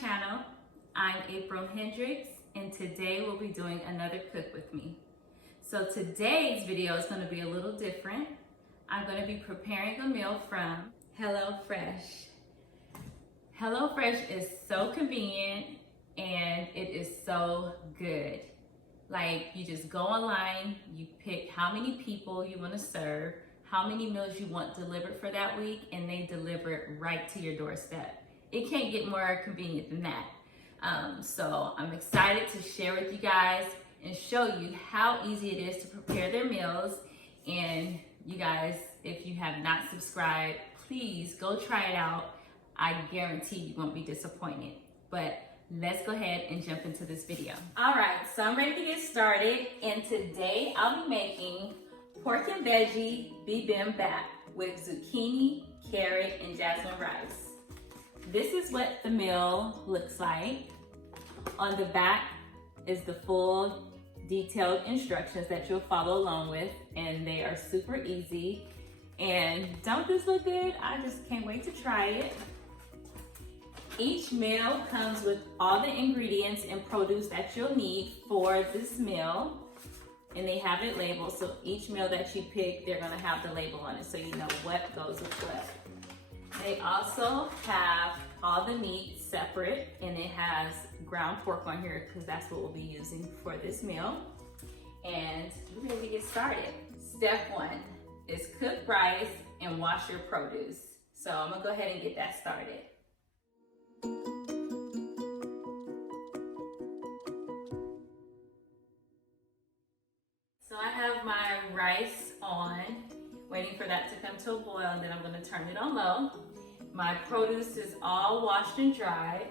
channel. I'm April Hendricks, and today we'll be doing another Cook With Me. So today's video is going to be a little different. I'm going to be preparing a meal from HelloFresh. HelloFresh is so convenient and it is so good. Like, you just go online, you pick how many people you want to serve, how many meals you want delivered for that week, and they deliver it right to your doorstep. It can't get more convenient than that. So I'm excited to share with you guys and show you how easy it is to prepare their meals. And you guys, if you have not subscribed, please go try it out. I guarantee you won't be disappointed. But let's go ahead and jump into this video. All right, so I'm ready to get started. And today I'll be making pork and veggie bibimbap with zucchini, carrot, and jasmine rice. This is what the meal looks like. On the back is the full detailed instructions that you'll follow along with, and they are super easy. And don't this look good? I just can't wait to try it. Each meal comes with all the ingredients and produce that you'll need for this meal, and they have it labeled. So each meal that you pick, they're gonna have the label on it so you know what goes with what. They also have all the meat separate, and it has ground pork on here because that's what we'll be using for this meal. And we're ready to get started. Step 1 is cook rice and wash your produce. So I'm gonna go ahead and get that started. So I have my rice on, waiting for that to come to a boil, and then I'm gonna turn it on low. My produce is all washed and dried,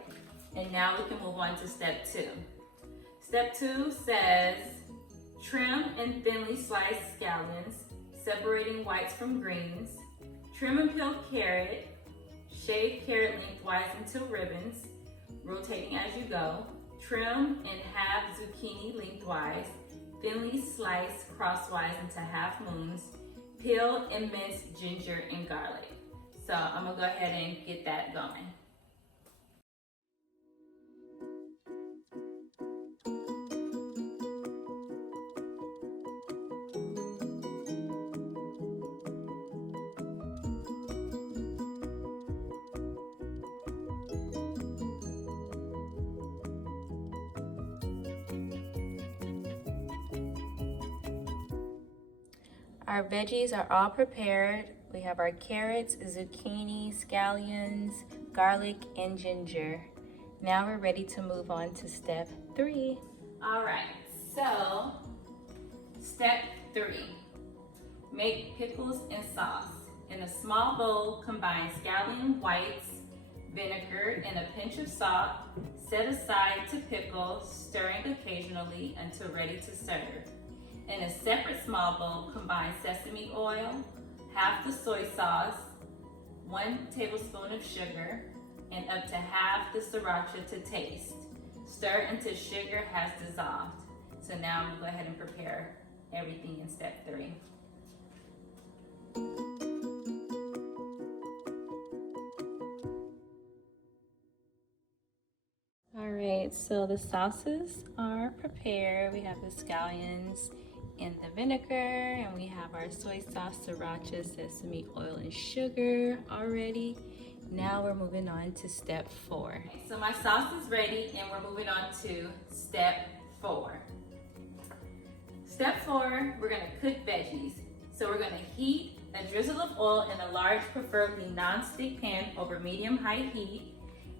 and now we can move on to step 2. Step 2 says, trim and thinly sliced scallions, separating whites from greens. Trim and peel carrot, shave carrot lengthwise into ribbons, rotating as you go. Trim and half zucchini lengthwise, thinly slice crosswise into half moons. Peel and mince ginger and garlic. So I'm gonna go ahead and get that going. Our veggies are all prepared. We have our carrots, zucchini, scallions, garlic, and ginger. Now we're ready to move on to step 3. All right, so step 3, make pickles and sauce. In a small bowl, combine scallion whites, vinegar, and a pinch of salt. Set aside to pickle, stirring occasionally until ready to serve. In a separate small bowl, combine sesame oil, half the soy sauce, 1 tablespoon of sugar, and up to half the sriracha to taste. Stir until sugar has dissolved. So now I'm gonna go ahead and prepare everything in step 3. All right, so the sauces are prepared. We have the scallions and the vinegar, and we have our soy sauce, sriracha, sesame oil, and sugar already. Now we're moving on to step 4. So my sauce is ready, and we're moving on to step 4. Step 4, we're gonna cook veggies. So we're gonna heat a drizzle of oil in a large, preferably non-stick pan over medium-high heat.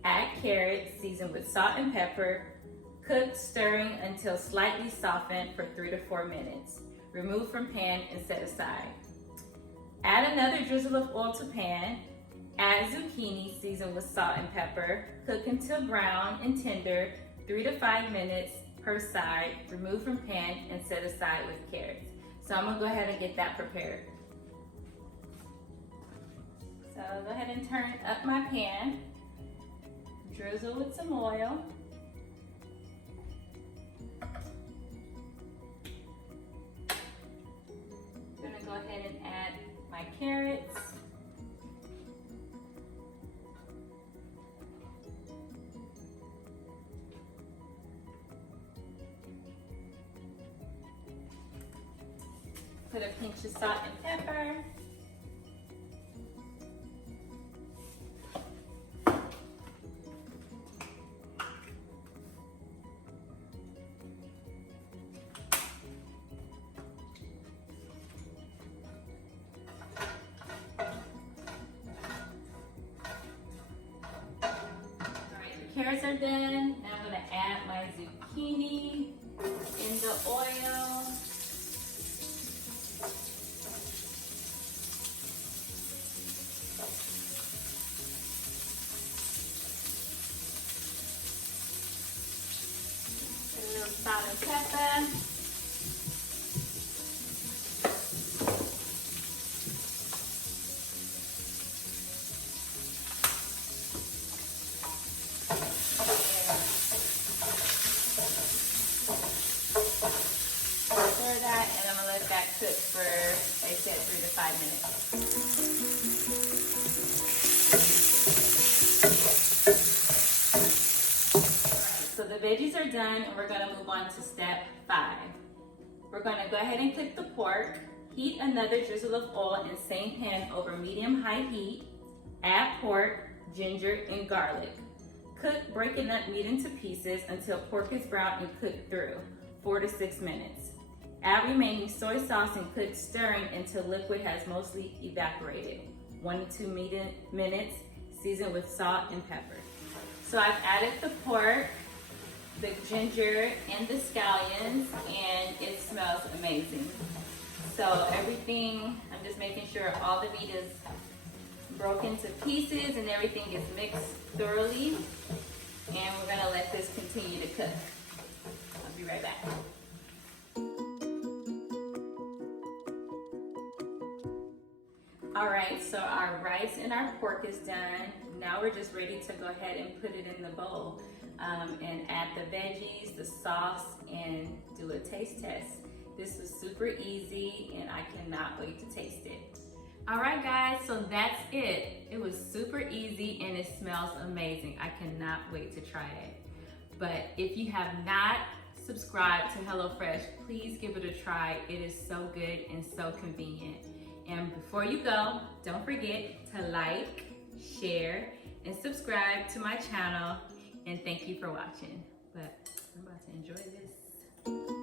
Add carrots, seasoned with salt and pepper. Cook, stirring until slightly softened for 3 to 4 minutes. Remove from pan and set aside. Add another drizzle of oil to pan. Add zucchini, seasoned with salt and pepper. Cook until brown and tender, 3 to 5 minutes per side. Remove from pan and set aside with carrots. So I'm gonna go ahead and get that prepared. So I'll go ahead and turn up my pan. Drizzle with some oil. Go ahead and add my carrots. Put a pinch of salt and pepper. Carrots are done. Now I'm gonna add my zucchini in the oil. A little salt and pepper. That, and I'm gonna let that cook for, they said, 3 to 5 minutes. Alright, so the veggies are done, and we're gonna move on to step 5. We're gonna go ahead and cook the pork. Heat another drizzle of oil in same pan over medium-high heat. Add pork, ginger, and garlic. Cook breaking up meat into pieces until pork is brown and cooked through, 4 to 6 minutes. Add remaining soy sauce and cook, stirring until liquid has mostly evaporated. 1 to 2 minutes, season with salt and pepper. So I've added the pork, the ginger, and the scallions, and it smells amazing. So everything, I'm just making sure all the meat is broken to pieces and everything is mixed thoroughly. And we're gonna let this continue to cook. I'll be right back. All right, so our rice and our pork is done. Now we're just ready to go ahead and put it in the bowl and add the veggies, the sauce, and do a taste test. This was super easy and I cannot wait to taste it. All right guys, so that's it. It was super easy and it smells amazing. I cannot wait to try it. But if you have not subscribed to HelloFresh, please give it a try. It is so good and so convenient. And before you go, don't forget to like, share, and subscribe to my channel. And thank you for watching. But I'm about to enjoy this.